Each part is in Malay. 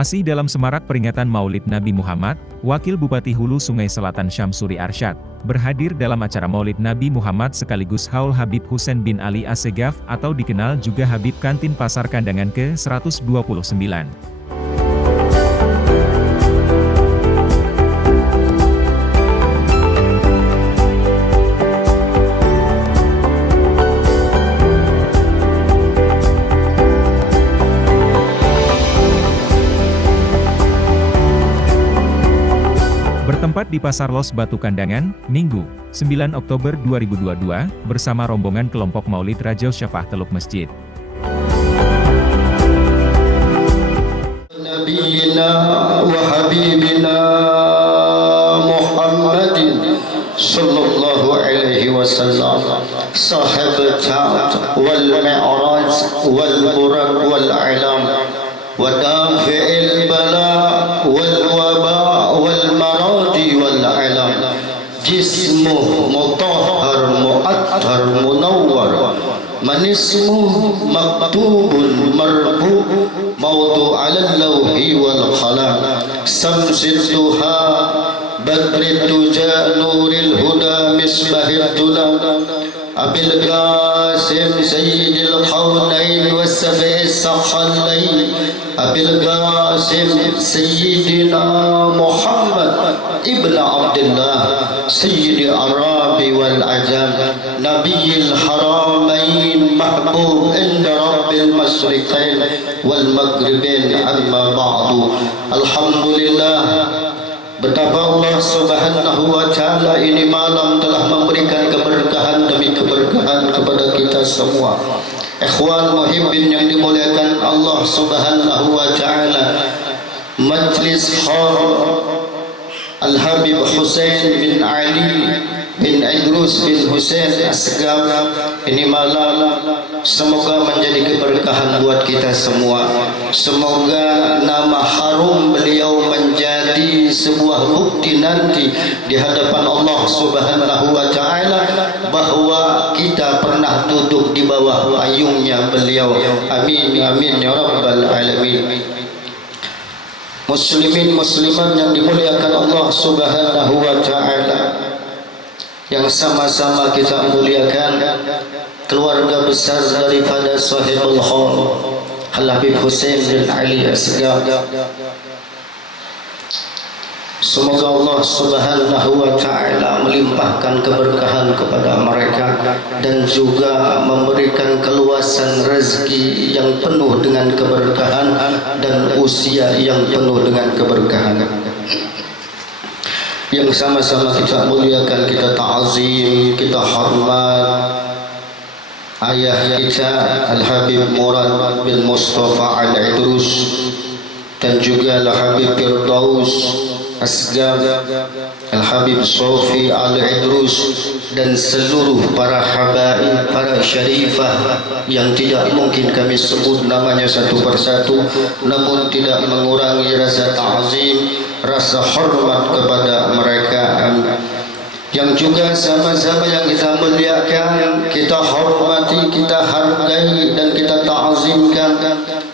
Masih dalam semarak peringatan Maulid Nabi Muhammad, Wakil Bupati Hulu Sungai Selatan Syamsuri Arsyad, berhadir dalam acara Maulid Nabi Muhammad sekaligus haul Habib Husein bin Ali Assegaf atau dikenal juga Habib Kantin Pasar Kandangan ke-129. Bertempat di Pasar Los Batu Kandangan, Minggu, 9 Oktober 2022, bersama rombongan kelompok Maulid Raja Syafah Teluk Masjid. Nabiyina wa habibina Muhammadin sallallahu alaihi wasallam sahabat wal mi'raj wal buraq wal alam wa dafi'il bala wal waba wal maradi wal alam jismuh mutahhar mu'atthar munawwar man ismuh maktubun marbu mawdu ala lawhi wal qalam samsid duha badrid tuja nuril huda misbahid dulam abil qasim sayyidil qawnain was-sab'is sakhalain abil qasim sayyidina Muhammad ibn Abdullah sayyidi arabi wal ajam nabiyil haramain mahbub inda rabbil masyriqain wal maghribain amma ba'du. Alhamdulillah, betapa Allah subhanahu wa ta'ala ini malam telah memberikan keberkahan demi keberkahan kepada kita semua. Ikhwan muhibbin yang dimuliakan Allah subhanahu wa ta'ala, Majlis Hor Al-Habib Husein bin Ali bin Idrus bin Husein Assegaf ini malam semoga menjadi keberkahan buat kita semua. Semoga nama harum beliau menjadi sebuah bukti nanti di hadapan Allah subhanahu wa ta'ala bahwa kita pernah duduk di bawah payungnya beliau. Amin amin ya rabbal alamin. Muslimin muslimat yang dimuliakan Allah subhanahu wa ta'ala, yang sama-sama kita muliakan keluarga besar daripada sahibul haul Al-Habib Husein bin Ali Assegaf. Semoga Allah subhanahu wa ta'ala melimpahkan keberkahan kepada mereka dan juga memberikan keluasan rezeki yang penuh dengan keberkahan dan usia yang penuh dengan keberkahan. Yang sama-sama kita muliakan, kita ta'azim, kita hormat ayah kita Al-Habib Murad bin Mustafa Al-Idrus dan juga Al-Habib Firdaus Assegaf, Al-Habib Sofi Al-Idrus dan seluruh para habaib, para syarifah yang tidak mungkin kami sebut namanya satu persatu, namun tidak mengurangi rasa ta'zim, rasa hormat kepada mereka. Yang juga sama-sama yang kita muliakan, kita hormati, kita hargai dan kita ta'zimkan,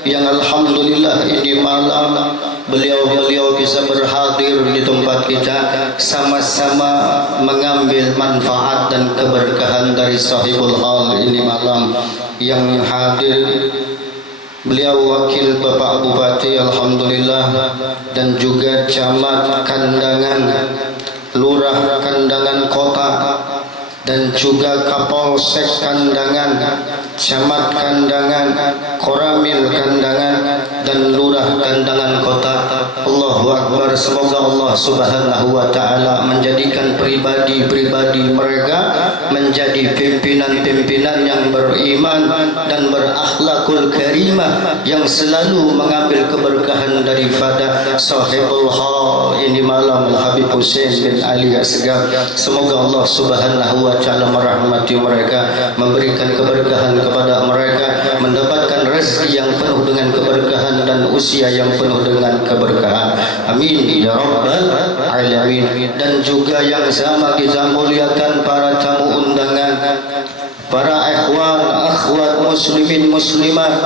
yang alhamdulillah ini malam beliau-beliau bisa berhadir di tempat kita, sama-sama mengambil manfaat dan keberkahan dari sahibul hal ini malam. Yang hadir beliau wakil Bapak Bupati alhamdulillah, dan juga camat Kandangan, Lurah Kandangan Kota, dan juga Kapolsek Kandangan, Camat Kandangan, Koramil Kandangan, dan Lurah Kandangan Kota. Allahu Akbar. Semoga Allah subhanahu wa ta'ala menjadikan pribadi-pribadi mereka menjadi pimpinan-pimpinan yang beriman dan berakhlakul karimah, yang selalu mengambil keberkahan daripada sahibul hal ini malam Al-Habib Husein bin Ali Assegaf. Semoga Allah subhanahu wa ta'ala merahmati mereka, memberikan keberkahan kepada mereka, mendapatkan rezeki yang penuh dengan keberkahan dan usia yang penuh dengan keberkahan. Amin ya rabbal alamin. Dan juga yang sama kita muliakan para tamu undangan, para ikhwan akhwat muslimin muslimat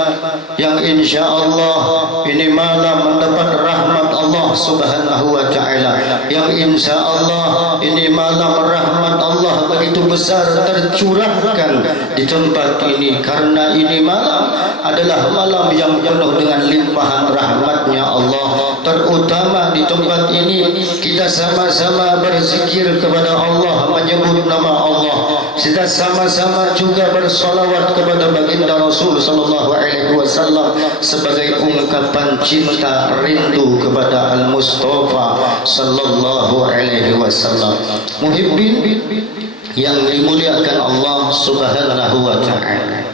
yang insya Allah ini malam mendapat rahmat Allah Subhanahu wa Ta'ala, yang insya Allah ini malam rahmat Allah begitu besar tercurahkan di tempat ini, karena ini malam adalah malam yang penuh dengan limpahan rahmatnya Allah. Terutama di tempat ini kita sama-sama berzikir kepada Allah, menyebut nama Allah. Kita sama-sama juga bersolawat kepada baginda Rasul sallallahu alaihi wasallam sebagai ungkapan cinta rindu kepada Al-Mustafa sallallahu alaihi wasallam. Muhibbin yang dimuliakan Allah Subhanahu wa Ta'ala,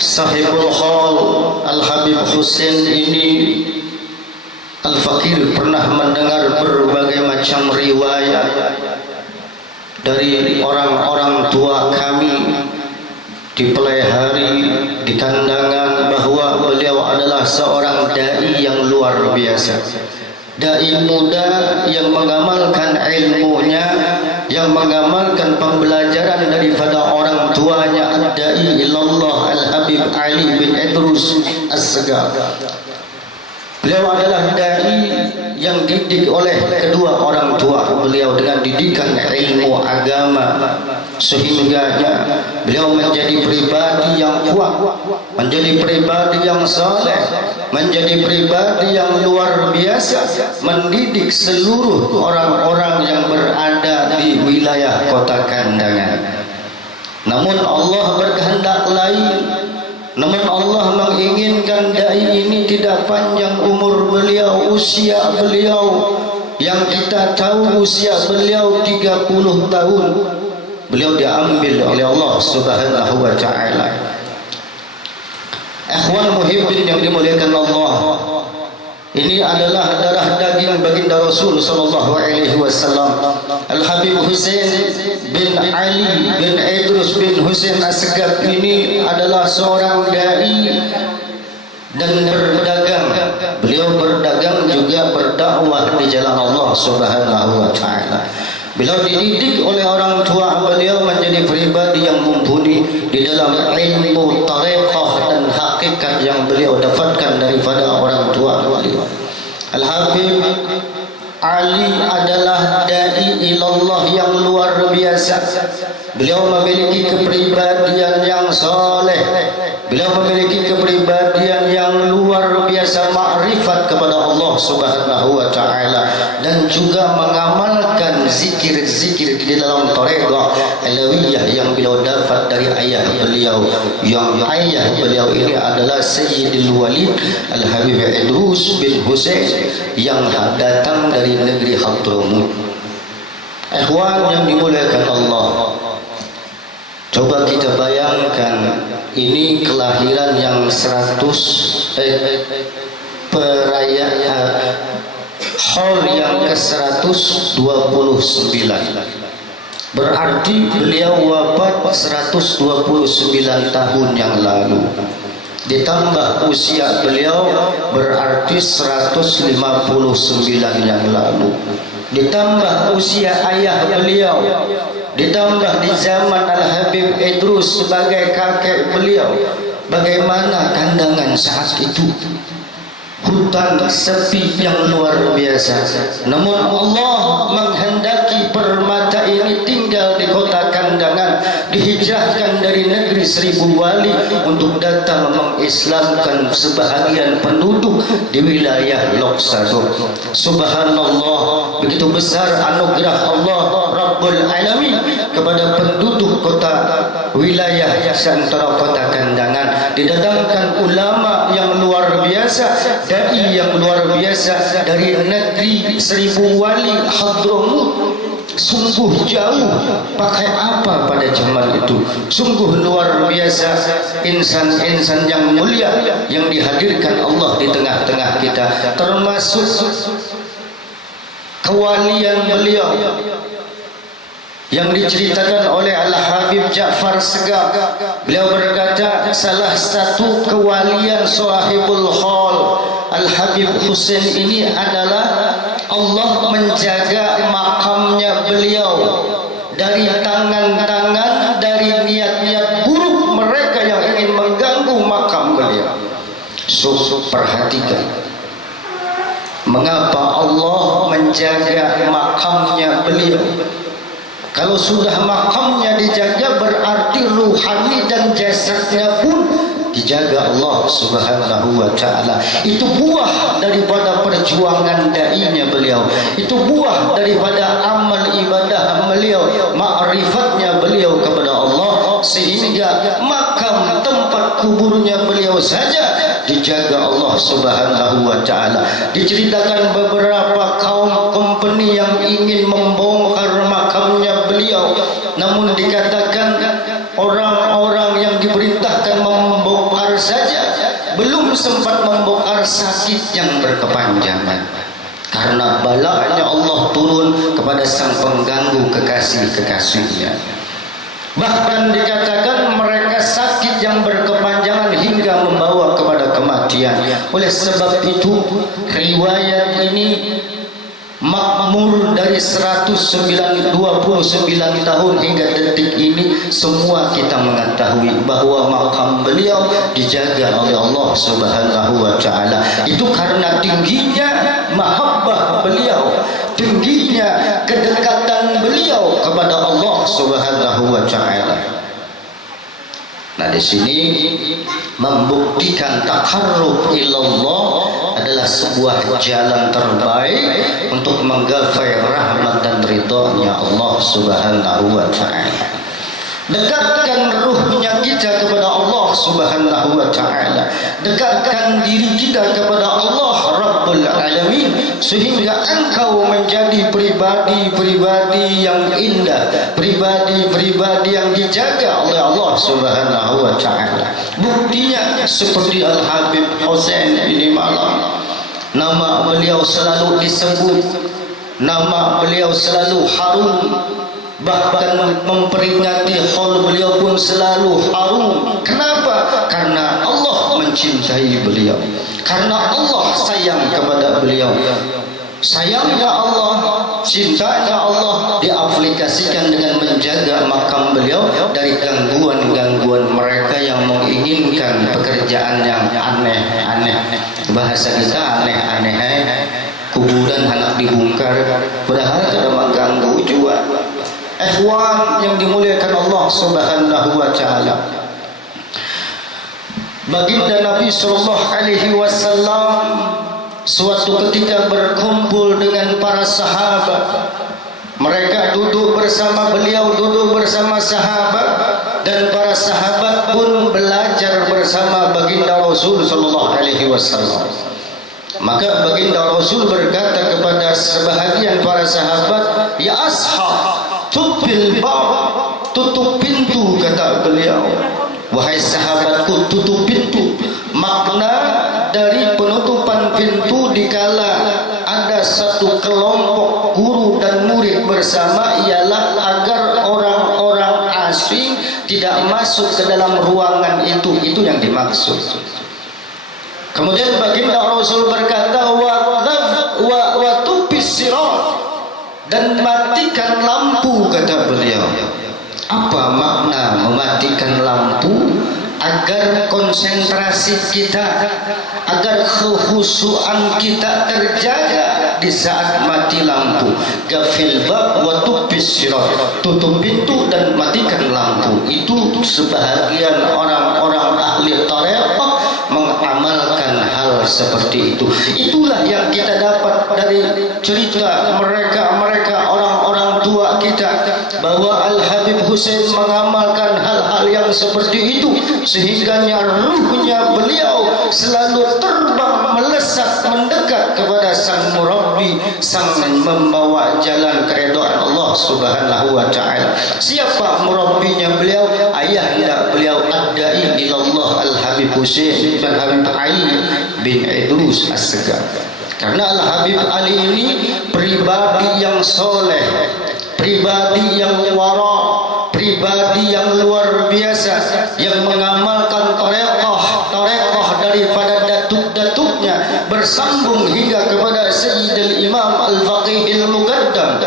Sahibul Hal Al-Habib Husain ini Al-Fakir pernah mendengar berbagai macam riwayat dari orang-orang tua kami di pelihari, di kandangan, bahwa beliau adalah seorang dai yang luar biasa, dai muda yang mengamalkan ilmunya, yang mengamalkan pembelajaran daripada orang tuanya, ad-dai ilallah Al-Habib Ali bin Idrus As-Segaf. Beliau adalah dai yang didik oleh kedua orang tua beliau dengan didikan ilmu agama, sehingga beliau menjadi pribadi yang kuat, menjadi pribadi yang saleh, menjadi pribadi yang luar biasa, mendidik seluruh orang-orang yang berada di wilayah kota Kandangan. Namun Allah berkehendak lain. Namun Allah menginginkan dai ini tidak panjang umur beliau, usia beliau yang kita tahu usia beliau 30 tahun. Beliau diambil oleh Allah Subhanahu wa Ta'ala. Ikhwan muhibbin yang dimuliakan Allah, ini adalah darah daging baginda Rasul sallallahu alaihi wasallam. Al-Habib Husain bin Ali bin Idrus bin Husain As-Segaf ini adalah seorang dai dan berdagang. Beliau berdagang juga berdakwah di jalan Allah Subhanahu wa Ta'ala. Beliau dididik oleh orang tua beliau menjadi pribadi yang mumpuni di dalam ilmu tarekat dan hakikat yang beliau dapatkan daripada orang tua beliau. Al-Habib Ali adalah dai ilallah yang luar biasa. Beliau memiliki kepribadian yang saleh. Beliau memiliki kepribadian yang luar biasa, makrifat kepada Allah Subhanahu wa Ta'ala, dan juga mengamalkan zikir-zikir di dalam tarekat alawiyah yang beliau dapat dari ayah beliau, yang ayah beliau ini adalah Sayyidil Walid Al-Habib Idrus bin Husain yang datang dari negeri Hadramut. Ikhwan yang dimuliakan Allah, coba kita bayangkan, ini kelahiran yang 100 perayaan haul yang ke-129. Berarti beliau wafat 129 tahun yang lalu. Ditambah usia beliau berarti 159 yang lalu. Ditambah usia ayah beliau, ditambah di zaman Al-Habib Idrus sebagai kakek beliau. Bagaimana Kandangan saat itu? Hutan sepi yang luar biasa. Namun Allah menghendaki permata ini tinggal di kota Kandangan, dihijrahkan dari negeri Seribu Wali untuk datang mengislamkan sebahagian penduduk di wilayah Loksado. Subhanallah, begitu besar anugerah Allah Rabbul Alamin kepada penduduk kota wilayah antara kota Kandangan. Didatangkan ulama yang luar biasa, dai yang luar biasa dari negeri Seribu Wali Hadramut. Sungguh jauh, pakai apa pada zaman itu? Sungguh luar biasa, insan-insan yang mulia yang dihadirkan Allah di tengah-tengah kita, termasuk kewalian beliau yang diceritakan oleh Al-Habib Ja'far Segaf. Beliau berkata, salah satu kewalian Sahibul Hal Al-Habib Husain ini adalah Allah menjaga makamnya beliau dari tangan-tangan, dari niat-niat buruk mereka Sok perhatikan mengapa Allah menjaga makamnya beliau. Kalau sudah makamnya dijaga, berarti ruhani dan jasadnya pun dijaga Allah Subhanahu wa ta'ala. Itu buah daripada perjuangan dai-nya beliau, itu buah daripada amal ibadah beliau, ma'rifatnya beliau kepada Allah, sehingga makam tempat kuburnya beliau saja dijaga Allah Subhanahu wa ta'ala. Diceritakan beberapa kaum company yang ingin membongkar makamnya beliau, namun dikatakan orang-orang yang diperintahkan membongkar saja belum sempat membongkar, sakit yang berkepanjangan karena balanya Allah turun kepada sang pengganggu kekasih-kekasihnya. Bahkan dikatakan mereka sakit yang berkepanjangan hingga membawa kepada kematian. Oleh sebab itu riwayat ini makmur dari 129 tahun hingga detik ini, semua kita mengetahui bahwa makam beliau dijaga oleh Allah Subhanahu wa ta'ala. Itu karena tingginya mahabbah beliau, tingginya kedekatan beliau kepada Allah Subhanahu wa ta'ala. Nah, di sini membuktikan takarrub ilallah adalah sebuah jalan terbaik untuk menggapai rahmat dan ridhonya Allah Subhanahu wa ta'ala. Dekatkan ruhnya kita kepada Allah Subhanahu wa ta'ala, dekatkan diri kita kepada Allah Rabbul Alamin, sehingga engkau menjadi pribadi-pribadi yang indah, pribadi-pribadi yang dijaga oleh Allah Subhanahu wa ta'ala. Buktinya seperti Al-Habib Husain ini malam, nama beliau selalu disebut, nama beliau selalu harum, bahkan memperingati haul beliau pun selalu harum. Kenapa? Karena Allah mencintai beliau, karena Allah sayang kepada beliau. Sayangnya Allah, cintanya Allah diaplikasikan dengan menjaga makam beliau dari gangguan-gangguan mereka yang menginginkan pekerjaan yang aneh-aneh. Bahasa kita aneh-aneh, kuburan hendak dibongkar padahal kada mengganggu juga. Ikhwan yang dimuliakan Allah Subhanahu wa ta'ala, baginda Nabi sallallahu alaihi wasallam suatu ketika berkumpul dengan para sahabat. Mereka duduk bersama beliau, duduk bersama sahabat, dan para sahabat pun belajar bersama baginda Rasul sallallahu alaihi wasallam. Maka baginda Rasul berkata kepada sebahagian para sahabat, "Ya ashab, tubil bab, tutup pintu," kata beliau. Wahai sahabatku, tutup pintu. Makna dari penutupan pintu dikala ada satu kelompok guru dan murid bersama ialah agar orang-orang asing tidak masuk ke dalam ruangan itu yang dimaksud. Kemudian baginda Rasul berkata, wa tubis sirat, dan matikan lampu, kata beliau. Apa makna mematikan lampu? Agar konsentrasi kita, agar kekhusyuan kita terjaga di saat mati lampu. Gafil bab wa tubis sirat, tutup pintu dan matikan lampu. Itu sebahagian orang-orang ahli tarekat mengamalkan hal seperti itu. Itulah yang kita dapat dari cerita mereka orang-orang tua kita, bahwa Al-Habib Husain mengamalkan hal-hal yang seperti itu, sehingga ruhnya beliau selalu terbang melesat mendekat kepada sang murabbi, sang membawa jalan keridhaan Allah Subhanahu wa ta'ala. Siapa murabbinya beliau? Ayahnya beliau, ad-da'i ilallah Al-Habib Husain bin Habib Ali bin Idrus As-Segaf. Karena Al-Habib Ali ini pribadi yang soleh, pribadi yang wara, pribadi yang luar biasa, yang mengamalkan tarekat daripada datuk-datuknya bersambung hingga kepada Sayyidil Imam Al-Faqihil Muqaddam,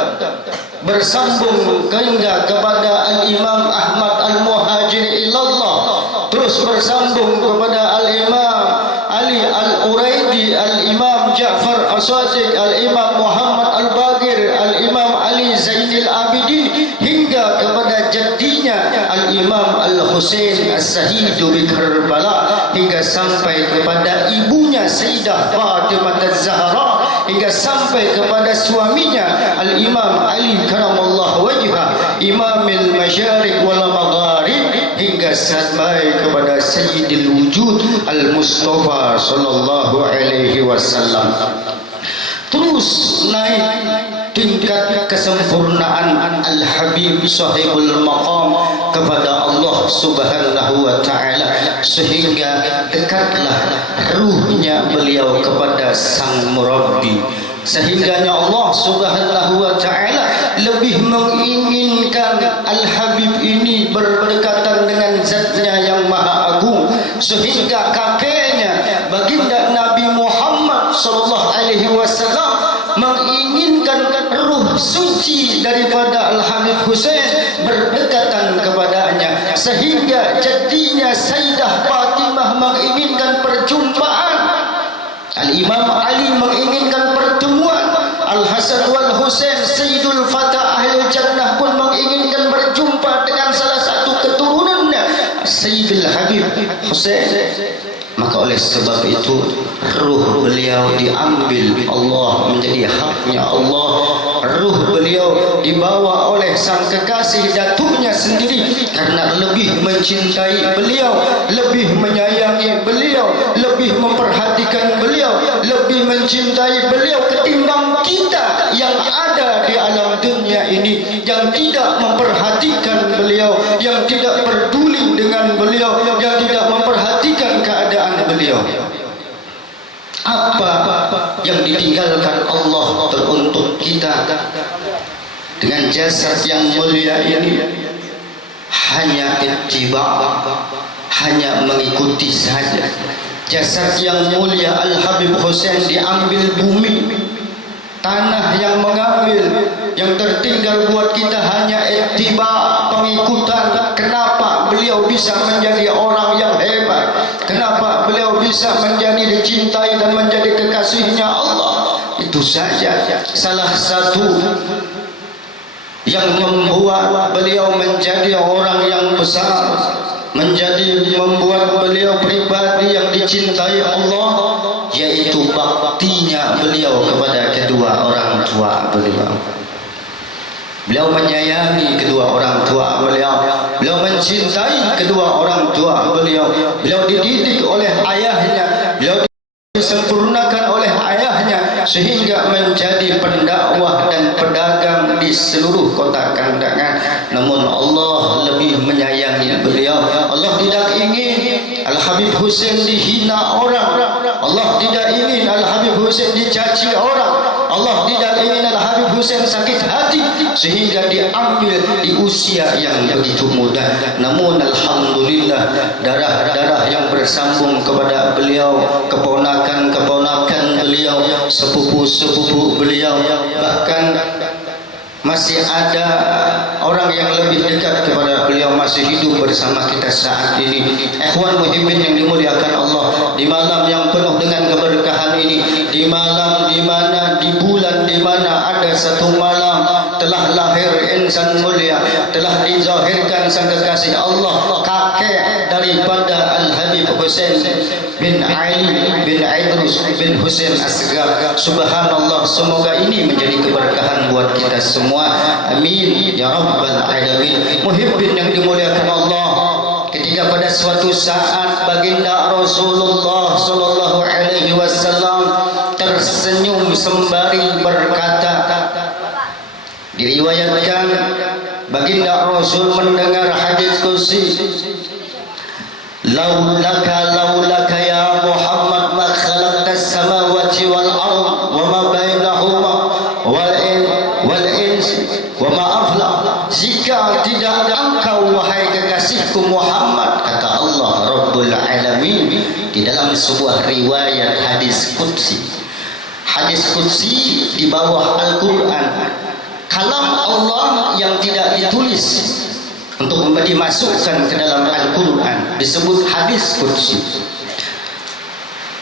bersambung hingga kepada Al-Imam Ahmad Al-Muhajir ilallah, terus bersambung kepada Al-Imam Ali As-Sadiq, Al-Imam Muhammad Al-Baqir, Al-Imam Ali Zainil Abidin, hingga kepada jaddinya Al-Imam Al-Husain As-Sahid di Karbala, hingga sampai kepada ibunya Sayyidah Fatimah Az-Zahra, hingga sampai kepada suaminya Al-Imam Ali karamallahu wajhah, Imamil Masyariq wal Magharib, hingga sampai kepada Sayyidil Wujud Al-Mustafa sallallahu alaihi wasallam. Terus naik tingkat kesempurnaan Al-Habib Sahibul Maqam kepada Allah Subhanahu wa Ta'ala, sehingga dekatlah ruhnya beliau kepada Sang Murabbi, sehingganya Allah Subhanahu wa Ta'ala lebih menginginkan Al-Habib ini berdekatan dengan zatnya yang maha agung, sehingga kakeknya baginda Nabi Muhammad sallallahu alaihi wasallam menginginkan ruh suci daripada Al-Habib Husain berdekatan kepadanya, sehingga jadinya Sayyidah Fatimah menginginkan perjumpaan, Al-Imam Ali menginginkan pertemuan, Al-Hasan wal Husain Sayyidul Fata Ahlul Jannah pun menginginkan berjumpa dengan salah satu keturunannya Sayyidul Habib Husain. Maka oleh sebab itu ruh beliau diambil Allah menjadi haknya Allah. Ruh beliau dibawa oleh sang kekasih datuknya sendiri, karena lebih mencintai beliau, lebih menyayangi beliau, lebih memperhatikan beliau, lebih mencintai beliau ketimbang kita yang ada di alam dunia ini, yang tidak memperhatikan beliau, yang tidak peduli dengan beliau, yang tidak memperhatikan keadaan beliau. Apa yang ditinggalkan Allah teruntuk kita dengan jasad yang mulia ini? Hanya ittiba, hanya mengikuti saja. Jasad yang mulia Al-Habib Husain diambil bumi, tanah yang mengambil, yang tertinggal buat kita hanya ittiba, pengikutan. Kenapa beliau bisa menjadi orang yang hebat? Kenapa beliau bisa menjadi dicintai dan menjadi kekasihnya Allah? Itu saja salah satu yang membuat beliau menjadi orang yang besar, membuat beliau pribadi yang dicintai Allah, yaitu baktinya beliau kepada kedua orang tua beliau. Beliau menyayangi kedua orang tua beliau, beliau mencintai kedua orang tua beliau, beliau dididik oleh ayahnya, beliau disempurnakan oleh ayahnya, sehingga menjadi pendakwah dan pedagang di seluruh kota Kandangan. Namun Allah lebih menyayangi beliau. Allah tidak ingin Al-Habib Husain dihina orang, Allah tidak ingin Al-Habib Husain dicaci orang, Allah tidak ingin Al-Habib Husain sakit hati sehingga diambil di usia yang begitu muda. Namun alhamdulillah, darah-darah yang bersambung kepada beliau, keponakan-keponakan beliau, sepupu-sepupu beliau, bahkan masih ada orang yang lebih dekat kepada beliau masih hidup bersama kita saat ini. Ikhwan muhibbin yang dimuliakan Allah, di malam yang penuh dengan keberkahan ini, di malam di mana, di bulan di mana ada satu malam telah lahir insan mulia, telah dizahirkan sang kekasih Allah, kakek daripada Al-Habib Husain bin Ali bin Idrus bin Husain Asghar. Subhanallah, semoga ini menjadi keberkahan buat kita semua. Amin ya rabbal alamin. Muhibbin yang dimuliakan Allah, ketika pada suatu saat baginda Rasulullah sallallahu alaihi wasallam tersenyum sembari berkata, diriwayatkan baginda Rasul mendengar hadis qudsi, laulaka ya Muhammad ma khalaqtas samawati wal ard wa ma bainahuma wal ins wa ma afla. Jika tidak engkau wahai kekasihku Muhammad, kata Allah Rabbul Alamin di dalam sebuah riwayat hadis qudsi. Hadis qudsi di bawah Al-Quran, kalam Allah yang tidak ditulis untuk dimasukkan ke dalam Al-Quran disebut hadis qudsi.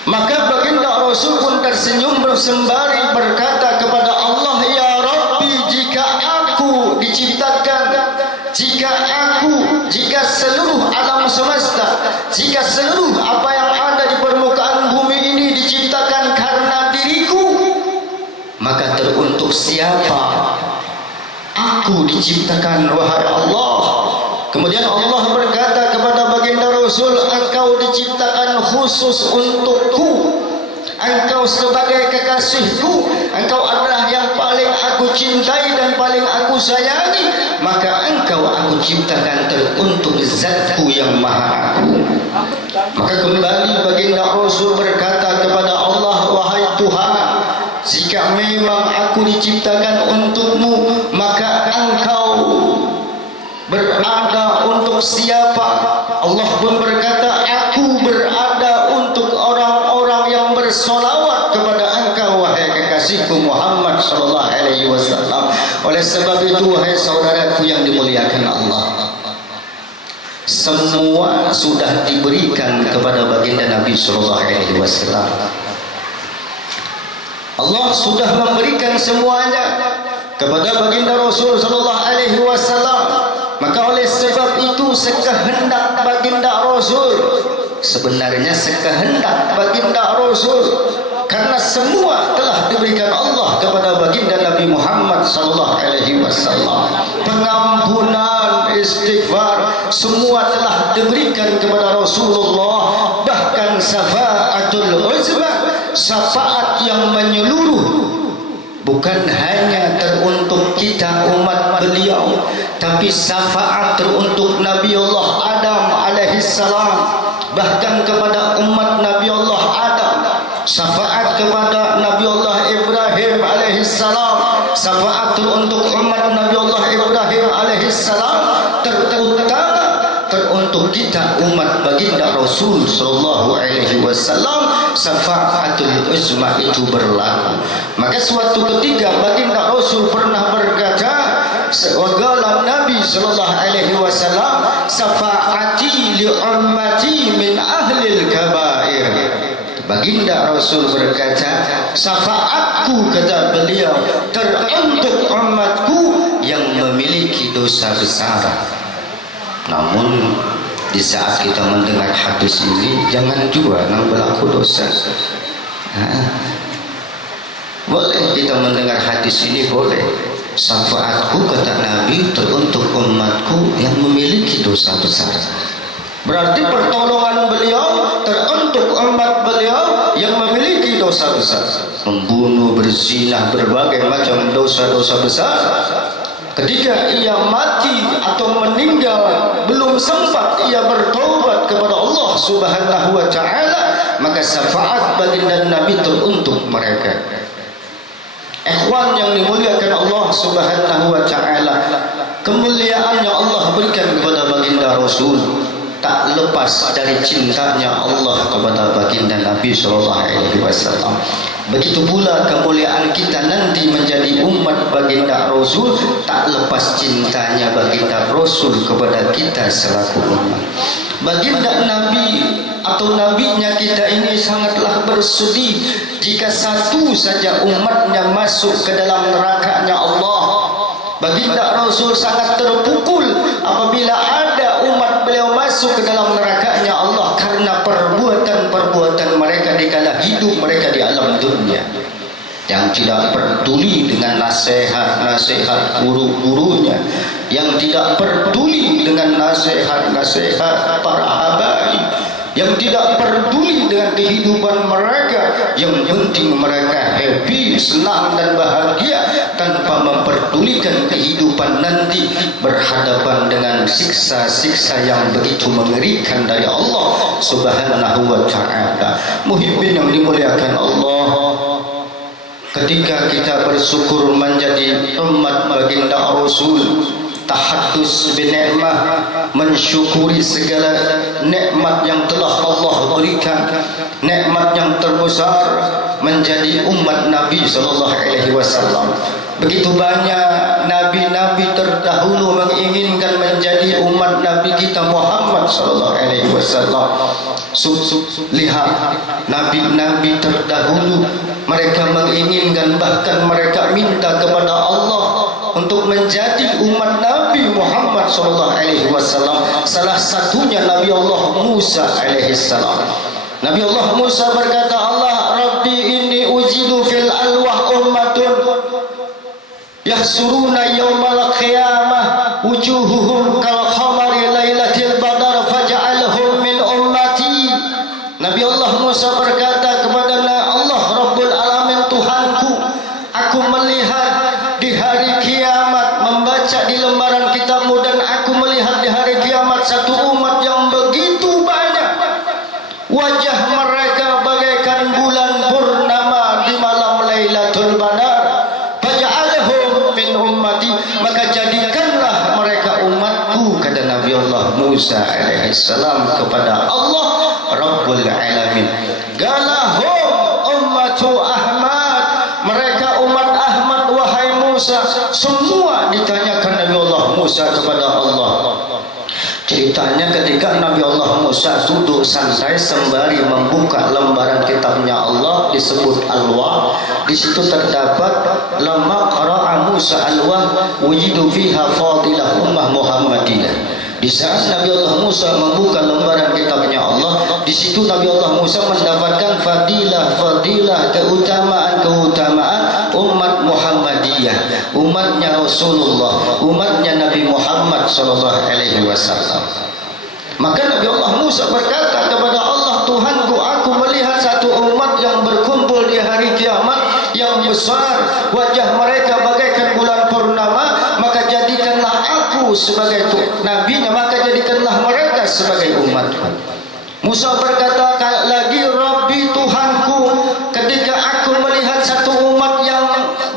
Maka baginda Rasul pun tersenyum bersembari berkata kepada Allah, ya Rabbi, jika aku diciptakan, jika seluruh alam semesta, jika seluruh apa yang ada di permukaan bumi ini diciptakan karena diriku, maka teruntuk siapa aku diciptakan, wahai Allah? Kemudian Allah berkata kepada baginda Rasul, engkau diciptakan khusus untukku, engkau sebagai kekasihku, engkau adalah yang paling aku cintai dan paling aku sayangi, maka engkau aku ciptakan teruntuk zatku yang maha agung. Maka kembali baginda Rasul berkata kepada Allah, wahai Tuhan, jika memang aku diciptakan untukmu, maka engkau berada untuk siapa? Allah pun berkata, aku berada untuk orang-orang yang bersolawat kepada engkau, wahai kekasihku Muhammad sallallahu alaihi wasallam. Oleh sebab itu, wahai saudaraku yang dimuliakan Allah, semua sudah diberikan kepada baginda Nabi sallallahu alaihi wasallam. Allah sudah memberikan semuanya kepada baginda Rasul sallallahu alaihi wasallam. Maka oleh sebab itu sekehendak baginda Rasul, sebenarnya sekehendak baginda Rasul, karena semua telah diberikan Allah kepada baginda Nabi Muhammad sallallahu alaihi wasallam. Pengampunan, istighfar, semua telah diberikan kepada Rasulullah. Bahkan syafaatul uzma, syafaat yang menyeluruh, bukan hanya teruntuk kita umat beliau, tapi syafaat teruntuk Nabi Allah Adam alaihissalam, bahkan kepada umat Nabi Allah Adam, syafaat kepada Nabi Allah Ibrahim alaihissalam, syafaat teruntuk umat Nabi Allah Ibrahim alaihissalam, terutama teruntuk kita umat baginda Rasul sallallahu alaihi wasallam, syafaatul uzma itu berlaku. Maka suatu ketika baginda Rasul pernah berkata, waqala Nabi sallallahu alaihi wasallam, syafaati li ummati min ahlil kabair. Baginda Rasul berkata, syafaatku, kata beliau, teruntuk umatku yang memiliki dosa besar. Namun di saat kita mendengar hadis ini, jangan juga nang berlaku dosa. Boleh kita mendengar hadis ini, boleh. Syafaatku, kata Nabi, teruntuk umatku yang memiliki dosa besar. Berarti pertolongan beliau teruntuk umat beliau yang memiliki dosa besar, membunuh, berzina, berbagai macam dosa-dosa besar. Ketika ia mati atau meninggal, belum sempat ia bertaubat kepada Allah Subhanahu wa taala, maka syafaat baginda Nabi teruntuk mereka. Ikhwan yang dimuliakan Allah Subhanahu wa taala, kemuliaan yang Allah berikan kepada baginda Rasul tak lepas dari cintanya Allah kepada baginda Nabi sallallahu alaihi wasallam. Begitu pula kemuliaan kita nanti menjadi umat baginda Rasul tak lepas cintanya baginda Rasul kepada kita selaku umat. Baginda Nabi atau nabinya kita ini sangatlah bersedih jika satu saja umatnya masuk ke dalam nerakanya Allah. Baginda Rasul sangat terpukul apabila ada umat beliau masuk ke dalam nerakanya Allah karena perbuatan-perbuatan mereka di kala hidup mereka di alam dunia, yang tidak peduli dengan nasihat-nasihat guru-gurunya, yang tidak peduli dengan nasihat-nasihat para habaib, yang tidak peduli dengan kehidupan mereka, yang penting mereka happy, senang dan bahagia tanpa memperdulikan kehidupan nanti berhadapan dengan siksa-siksa yang begitu mengerikan dari Allah Subhanahu wa taala. Muhibbin yang dimuliakan Allah, ketika kita bersyukur menjadi umat baginda Rasul, tahaddus binikmah, mensyukuri segala nikmat yang telah Allah berikan, nikmat yang terbesar menjadi umat Nabi sallallahu alaihi wasallam. Begitu banyak nabi nabi-nabi terdahulu menginginkan menjadi umat Nabi kita Muhammad sallallahu alaihi wasallam. Lihat, nabi-nabi terdahulu mereka menginginkan, bahkan mereka minta kepada Allah untuk menjadi umat Nabi Muhammad sallallahu alaihi wasallam. Salah satunya Nabi Allah Musa alaihi salam. Nabi Allah Musa berkata, Allah Rabbi inni ujidu fil alwah ummatun yahsuruna yawmal qiyamah wujuhuhum kal khamari lailatil badar faj'alhum min ummati. Nabi Allah Musa berkata kepada Allah Rabbul Alamin, Tuhanku, aku melihat di hari kiamat, membaca di lembaran kitabmu, dan aku melihat di hari kiamat satu umat yang begitu banyak, wajah mereka bagaikan bulan purnama di malam Lailatul Badar. Faj'alhum min ummati, maka jadikanlah mereka umatku, kata Nabi Allah Musa alaihi salam kepada Allah Rabbul Alamin. Galahum ummatu Ahmad, mereka umat Ahmad wahai Musa. Semua ditanyakan Nabi Allah Musa kepada Allah. Ceritanya ketika Nabi Allah Musa duduk santai sembari membuka lembaran kitabnya Allah disebut Alwah, di situ terdapat lama qara'a Musa Alwah wujidu fiha fadilah ummah Muhammadiyah. Di saat Nabi Allah Musa membuka lembaran kitabnya Allah, di situ Nabi Allah Musa mendapatkan fadilah, keutamaan umat Muhammadiyah, umatnya Rasulullah, umatnya Nabi Muhammad sallallahu alaihi wasallam. Maka Nabi Allah Musa berkata kepada Allah, Tuhanku, aku melihat satu umat yang berkumpul di hari kiamat yang besar, wajah mereka bagaikan bulan purnama, maka jadikanlah aku sebagai nabinya, maka jadikanlah mereka sebagai umatku. Musa berkata lagi, Rabbi, Tuhanku, ketika aku melihat satu umat yang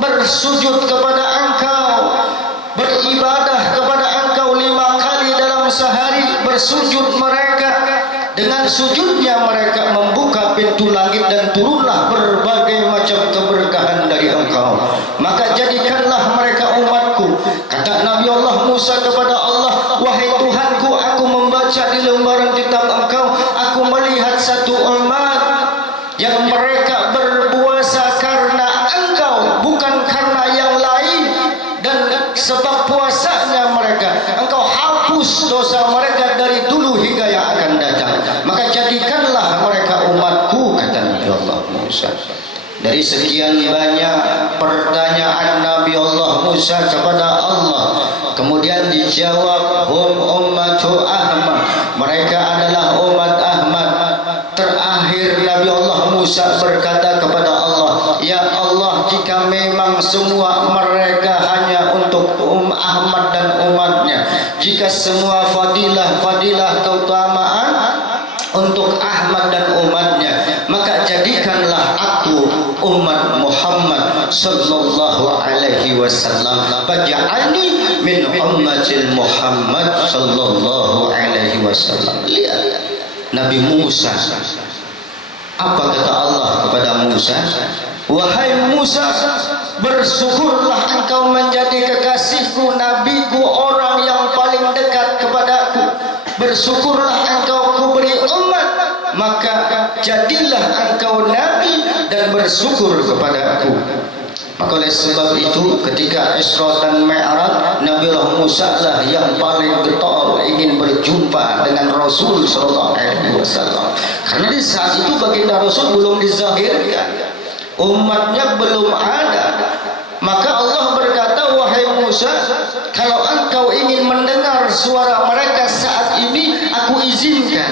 bersujud kepada Engkau, beribadah kepada Engkau 5 kali dalam sehari, bersujud mereka, dengan sujudnya mereka membuka pintu langit dan turunlah berbagai macam keberkahan dari Engkau, maka jadikanlah mereka umatku. Kata Nabi Allah Musa kepada Allah, wahai Tuhanku, aku membaca di lembaran kitab Engkau, aku melihat satu umat yang mereka berpuasa karena Engkau, bukan karena yang lain, dan sebab puasanya mereka Engkau hapus dosa mereka dari dulu hingga yang akan datang, maka jadikanlah mereka umatku, kata Nabi Allah Musa. Dari sekian banyak pertanyaan Nabi Allah Musa kepada Allah, kemudian dijawab, hum ummatu Ahmad, mereka adalah umat Ahmad. Terakhir Nabi Allah Musa berkata kepada Allah, ya Allah, jika memang semua mereka hanya untuk Ahmad dan umatnya, jika semua fadilah keutamaan untuk Ahmad dan umatnya, maka jadikanlah aku umat Muhammad sallallahu alaihi wasallam, faj'alni min ummatil Muhammad sallallahu alaihi wasallam. Lihat Nabi Musa, apa kata Allah kepada Musa? Wahai Musa, bersyukurlah engkau menjadi kekasihku, nabiku, orang yang paling dekat kepadaku. Bersyukurlah engkau kuberi umat, maka jadilah engkau nabi dan bersyukur kepada aku. Maka oleh sebab itu ketika Isra dan Mi'raj, Nabi Allah Musa lah yang paling getol ingin berjumpa dengan Rasul sallallahu alaihi wasallam. Karena di saat itu baginda Rasul belum dizahirkan, umatnya belum ada. Maka Allah berkata, wahai Musa, kalau engkau ingin mendengar suara mereka saat ini, aku izinkan.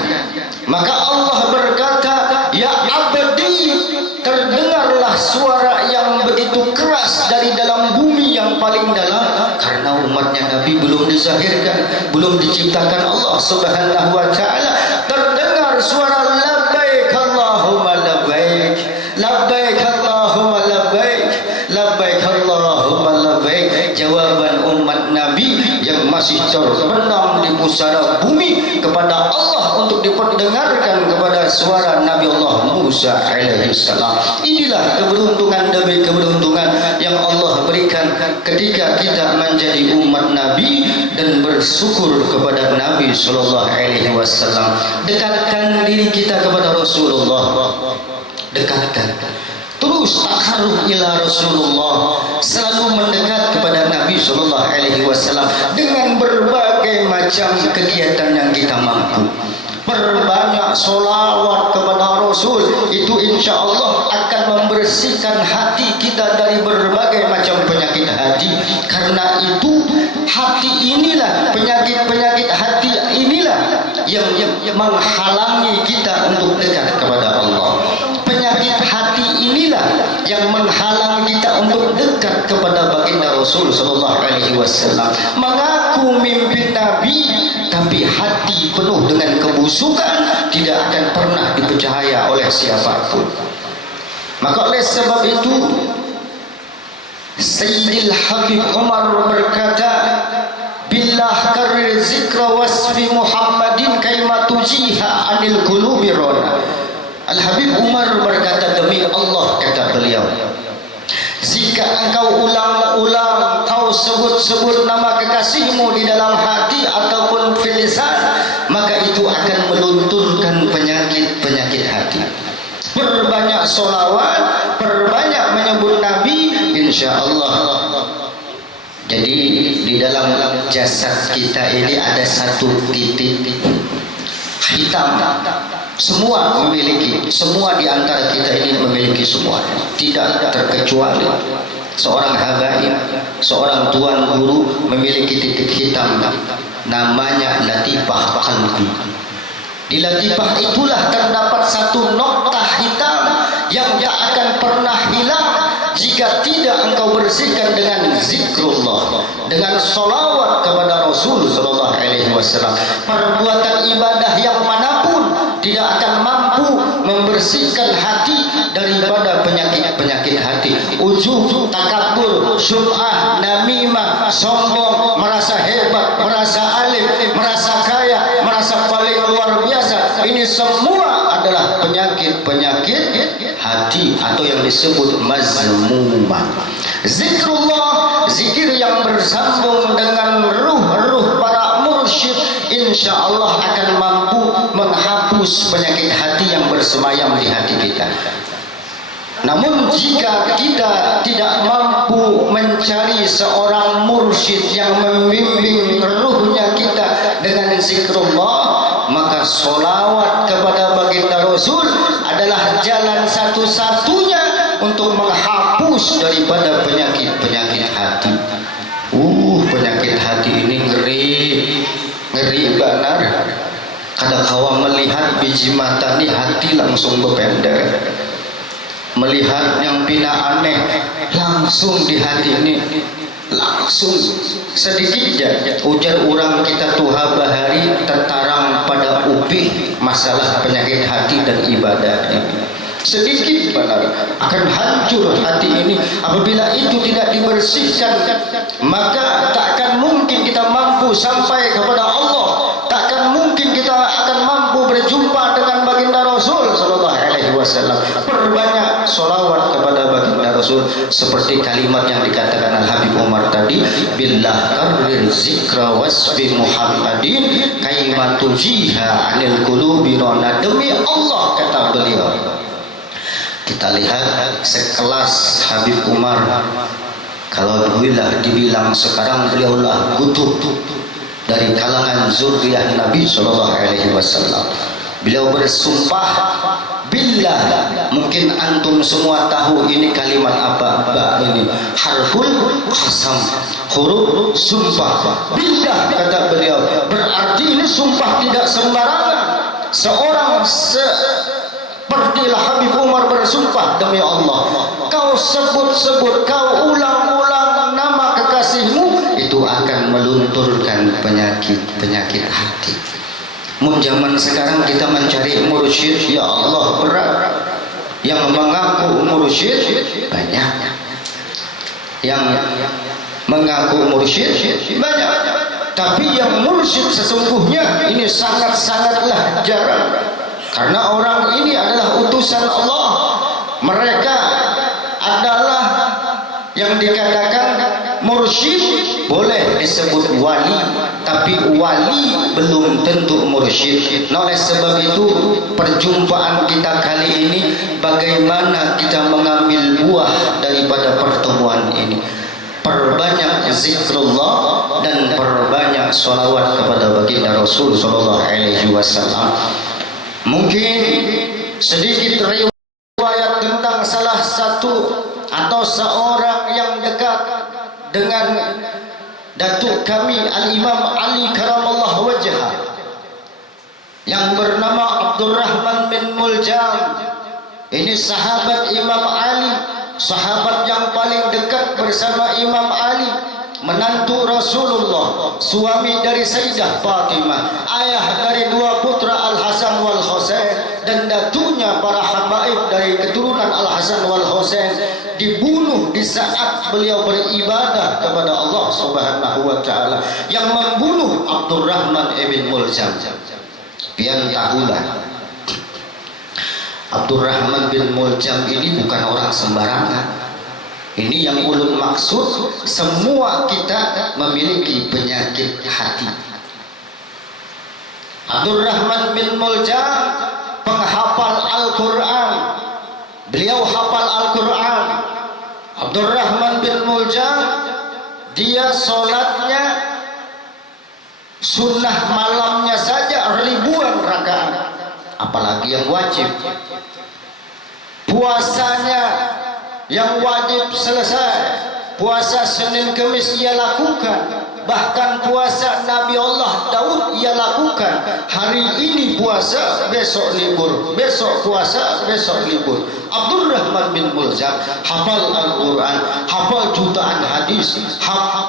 Maka Allah berkata, ya abdi, terdengarlah suara yang begitu keras dari dalam bumi yang paling dalam, karena umatnya Nabi belum dizahirkan, belum diciptakan Allah subhanahu wa ta'ala. Terdengar suara labbaik Allahumma labbaik, labbaik Allahumma labbaik, labbaik Allahumma labbaik. Jawaban umat Nabi yang masih terpendam di pusara bumi kepada Allah untuk diperdengarkan kepada suara Nabi Allah Musa alaihissalam. Inilah keberuntungan demi keberuntungan yang Allah berikan ketika kita menjadi umat Nabi dan bersyukur kepada Nabi sallallahu alaihi wasallam. Dekatkan diri kita kepada Rasulullah. Dekatkan. Terus takarrub ila Rasulullah, selalu mendekat kepada Nabi sallallahu alaihi wasallam dengan berbagai macam kegiatan yang kita mampu. Perbanyak solawat kepada Rasul, itu insya Allah akan membersihkan hati kita dari berbagai macam penyakit hati. Karena itu hati inilah, penyakit-penyakit hati inilah yang menghalangi kita untuk dekat kepada Allah. Penyakit hati inilah yang menghalangi kita untuk dekat kepada baginda Rasul sallallahu alaihi wasallam. Mengaku mimpi Nabi tapi hati penuh dengan kebusukan, tidak akan pernah dipercaya oleh siapapun. Maka oleh sebab itu Sayyidil Habib Umar berkata, billah karir zikra wasfi Muhammadin kaimatu jiha anil qulubi rona. Al-Habib Umar berkata, demi Allah, kata beliau, jika engkau ulang-ulang kau sebut-sebut nama kekasihmu di dalam hati ataupun fil lisan, maka itu akan melunturkan penyakit-penyakit hati. Perbanyak solawat, perbanyak menyebut Nabi, insya Allah. Jadi di dalam jasad kita ini ada satu titik hitam. Semua memiliki, semua di antara kita ini memiliki semua, tidak terkecuali. Seorang habaib, seorang tuan guru memiliki titik hitam, namanya latifah qalbi. Di latifah itulah terdapat satu noktah hitam yang tak akan pernah hilang jika tidak engkau bersihkan dengan zikrullah, dengan solawat kepada Rasul sallallahu alaihi wasallam. Perbuatan ibadah yang manapun tidak akan mampu membersihkan hati daripada penyakit-penyakit hati. Ujub, takabur, sum'ah, namimah, sombong, merasa hebat, merasa alim, merasa kaya, merasa paling luar biasa. Ini semua adalah penyakit-penyakit hati atau yang disebut mazmumah. Zikrullah, zikir yang bersambung dengan ruh-ruh para mursyid, insya Allah akan mampu menghapus penyakit hati yang bersemayam di hati kita. Namun jika kita tidak mampu mencari seorang mursyid yang membimbing ruhnya kita dengan zikrullah, maka solawat kepada baginda Rasul adalah jalan satu-satunya untuk menghapus daripada penyakit-penyakit hati. Penyakit hati ini ngeri benar. Kada kawa melihat biji mata ni hati langsung berpendek. Melihat yang pina aneh langsung di hati ini langsung sedikit saja ujar orang kita tuha bahari tertarang pada upih masalah penyakit hati dan ibadahnya. Sedikit benar akan hancur hati ini. Apabila itu tidak dibersihkan, maka tak akan mungkin kita mampu sampai kepada Allah. Tak akan mungkin kita akan mampu berjumpa dengan baginda Rasul sallallahu alaihi wasallam. Perbanyak solawat kepada baginda Rasul, seperti kalimat yang dikatakan Al-Habib Umar tadi, billah karrir zikra wasbi Muhammadin kaimatu jiha anil qulubi rona. Demi Allah, kata beliau. Kita lihat sekelas Habib Umar, kalau dululah dibilang, sekarang beliaulah kutub dari kalangan zuriyah Nabi sallallahu alaihi wasallam. Beliau bersumpah billah, mungkin antum semua tahu ini kalimat apa? Ini harful qasam, huruf sumpah. Billah, kata beliau, berarti ini sumpah tidak sembarangan. Seorang sepertilah Habib Umar bersumpah, demi Allah, kau sebut-sebut, kau ulang-ulang nama kekasihmu, itu akan melunturkan penyakit-penyakit hati. Zaman sekarang kita mencari mursyid, ya Allah, berat. Yang mengaku mursyid banyak, yang mengaku mursyid banyak, tapi yang mursyid sesungguhnya ini sangat-sangatlah jarang. Karena orang ini adalah utusan Allah. Mereka adalah yang dikatakan mursyid, boleh disebut wali, tapi wali belum tentu mursyid. Nah, oleh sebab itu perjumpaan kita kali ini, bagaimana kita mengambil buah daripada pertemuan ini. Perbanyak zikrullah dan perbanyak sholawat kepada baginda Rasul sallallahu alaihi wasallam. Mungkin sedikit riwayat tentang salah satu atau seorang yang dekat dengan datuk kami Al-Imam Ali karamallahu wajhah, yang bernama Abdurrahman bin Muljam. Ini sahabat Imam Ali, sahabat yang paling dekat bersama Imam Ali, menantu Rasulullah, suami dari Sayyidah Fatimah, ayah dari dua putra Al-Hasan wal Husain, dan datunya para habaib dari keturunan Al-Hasan wal Husain, dibunuh di saat beliau beribadah kepada Allah Subhanahu wa taala. Yang membunuh Abdurrahman ibn Muljam. Pian tahulah, Abdurrahman bin Muljam ini bukan orang sembarangan. Ini yang ulun maksud, semua kita memiliki penyakit hati. Abdurrahman bin Muljam penghafal Al-Quran, beliau hafal Al-Quran. Abdurrahman bin Muljam, dia sholatnya sunnah malamnya saja ribuan rakaat, apalagi yang wajib. Puasanya yang wajib selesai, puasa Senin Kemis ia lakukan, bahkan puasa Nabi Allah Daud ia lakukan. Hari ini puasa, besok libur, besok puasa, besok libur. Abdurrahman bin Muljam hafal Al-Quran, hafal jutaan hadis,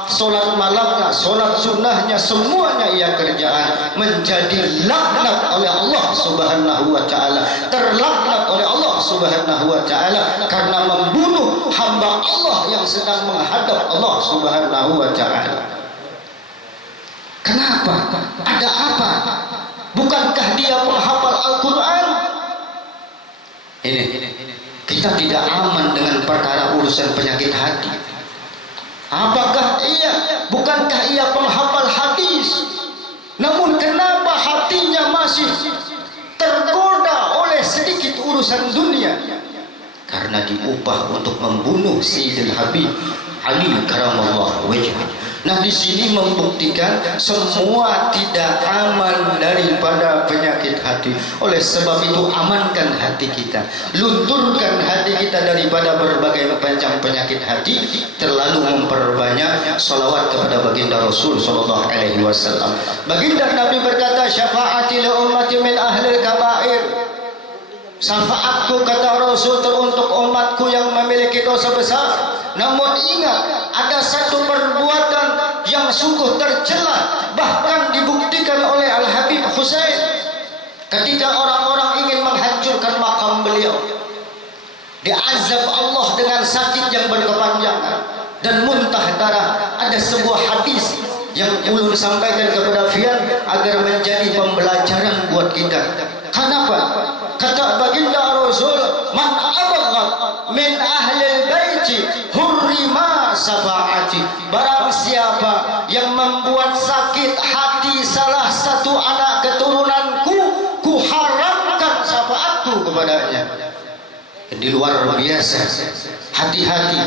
solat malamnya, solat sunnahnya, semuanya ia kerjaan. Menjadi laknat oleh Allah Subhanahu wa taala, terlaknat oleh Allah Subhanahu wa taala karena membunuh hamba Allah yang sedang menghadap Allah Subhanahu wa taala. Kenapa? Ada apa? Bukankah dia penghafal Al-Quran? Ini kita tidak aman dengan perkara urusan penyakit hati. Apakah ia? Bukankah ia penghafal hadis? Namun kenapa hatinya masih tergoda oleh sedikit urusan dunia? Karena diupah untuk membunuh Sayyidil Habib Ali karamallahu wajhah. Nah, di sini membuktikan semua tidak aman daripada penyakit hati. Oleh sebab itu amankan hati kita, lunturkan hati kita daripada berbagai macam penyakit hati. Terlalu memperbanyak salawat kepada baginda Rasul sallallahu alaihi wasallam. Baginda Nabi berkata, syafaati li ummati min ahlil kabair. Syafaatku, kata Rasul, teruntuk umatku yang memiliki dosa besar. Namun ingat, ada satu perbuatan yang sungguh tercela, bahkan dibuktikan oleh Al-Habib Husain. Ketika orang-orang ingin menghancurkan makam beliau, diazab Allah dengan sakit yang berkepanjangan dan muntah darah. Ada sebuah hadis yang ulun sampaikan kepada Fian agar menjadi pembelajaran buat kita. Kenapa? Kata baginda Rasul, man abaghat min ahlil baiti hurrima safaati. Barang siapa yang membuat sakit hati salah satu anak keturunanku, ku haramkan syafaatku kepadanya. Di luar biasa. Hati-hati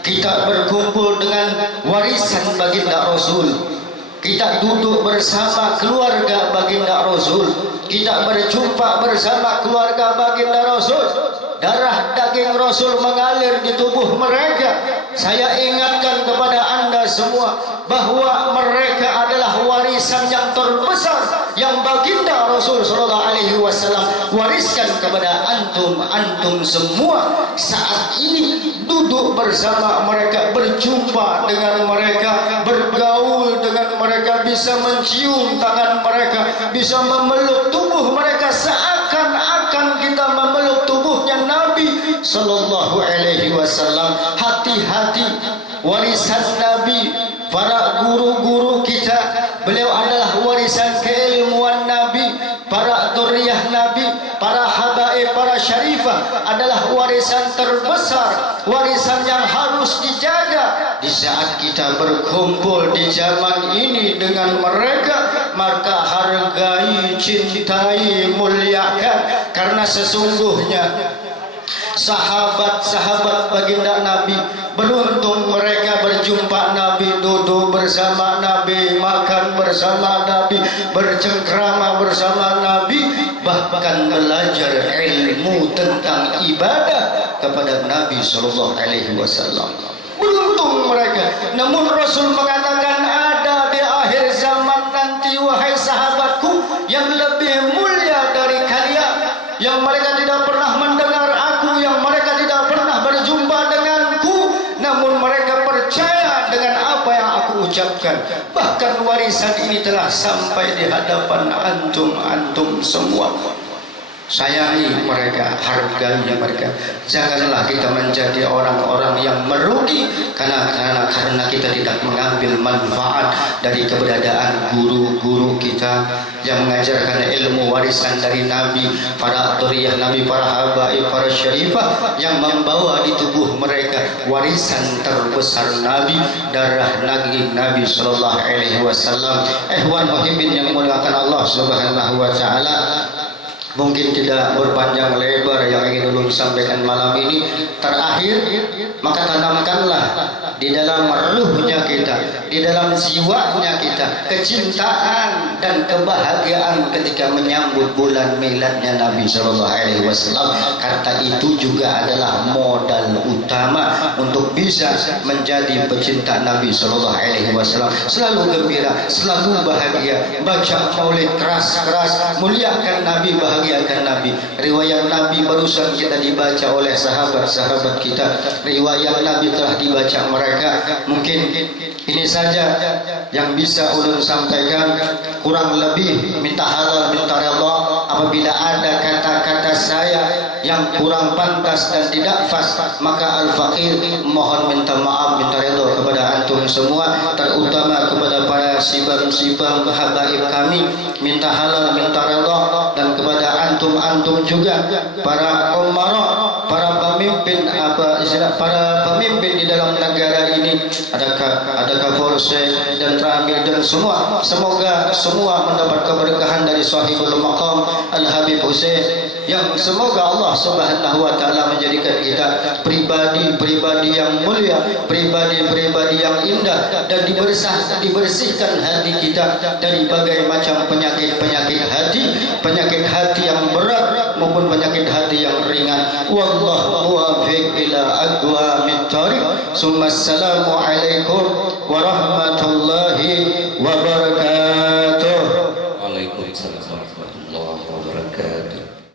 kita berkumpul dengan warisan baginda Rasul. Kita duduk bersama keluarga baginda Rasul, kita berjumpa bersama keluarga baginda Rasul. Darah daging Rasul mengalir di tubuh mereka. Saya ingatkan kepada anda semua bahwa mereka adalah warisan yang terbesar yang baginda Rasul sallallahu alaihi wasallam wariskan kepada antum semua. Saat ini duduk bersama mereka, berjumpa dengan mereka, bergaul dengan mereka, bisa mencium tangan mereka, bisa memeluk tubuh mereka seakan-akan kita memeluk tubuhnya Nabi sallallahu alaihi wasallam. Hati-hati, warisan Nabi, para guru-guru kita, beliau adalah warisan keilmuan Nabi, para dzurriyyah Nabi, adalah warisan terbesar, warisan yang harus dijaga. Di saat kita berkumpul di zaman ini dengan mereka, maka hargai, cintai, muliakan, karena sesungguhnya sahabat-sahabat baginda Nabi beruntung mereka berjumpa Nabi, duduk bersama Nabi, makan bersama Nabi, bercengkrama bersama Nabi, bahkan belajar ilmu tentang ibadah kepada Nabi sallallahu alaihi wasallam. Beruntung mereka. Namun Rasul mengatakan, ada di akhir zaman nanti wahai sahabatku yang lebih mulia dari kalian, yang mereka tidak pernah mendengar aku, yang mereka tidak pernah berjumpa denganku, namun mereka percaya dengan apa yang aku ucapkan. Bahkan warisan ini telah sampai di hadapan antum semua. Sayangi mereka, hargai mereka. Janganlah kita menjadi orang-orang yang merugi karena kita tidak mengambil manfaat dari keberadaan guru-guru kita yang mengajarkan ilmu warisan dari Nabi, para aturiyah Nabi, para habaib, para syarifah, yang membawa di tubuh mereka warisan terbesar Nabi, darah daging Nabi sallallahu alaihi wasallam. Ikhwan muhibbin yang muliakan Allah Subhanahu wa taala, mungkin tidak berpanjang lebar yang ingin ulun sampaikan malam ini. Terakhir, maka tanamkanlah di dalam ruhnya kita, di dalam jiwanya kita, kecintaan dan kebahagiaan ketika menyambut bulan miladnya Nabi sallallahu alaihi wasallam. Karena itu juga adalah modal utama untuk bisa menjadi pecinta Nabi sallallahu alaihi wasallam. Selalu gembira, selalu bahagia, baca maulid keras-keras, muliakan Nabi, bahagiakan Nabi. Riwayat Nabi barusan kita dibaca oleh sahabat-sahabat kita. Riwayat Nabi telah dibaca mereka. Mungkin ini saja yang bisa ulun sampaikan. Kurang lebih minta halal, minta redha. Apabila ada kata-kata saya yang kurang pantas dan tidak pas, maka al-faqir mohon minta maaf, minta redha kepada antum semua, terutama kepada para sibam-sibam habaib kami. Minta halal, minta redha, dan kepada antum juga, para umara, para pemimpin, para pemimpin di dalam negara ini, ada Kapolsek dan Ramil dan semua. Semoga semua mendapat keberkahan dari sahibul maqam Al-Habib Hussein, yang semoga Allah Subhanahu wa taala menjadikan kita pribadi-pribadi yang mulia, pribadi-pribadi yang indah, dan dibersihkan hati kita dari berbagai macam penyakit hati yang berat maupun penyakit hati yang ringan. Wallahu muwaffiq ila aqwamit thariq. Assalamu alaikum warahmatullahi wabarakatuh. Waalaikumsalam warahmatullahi wabarakatuh.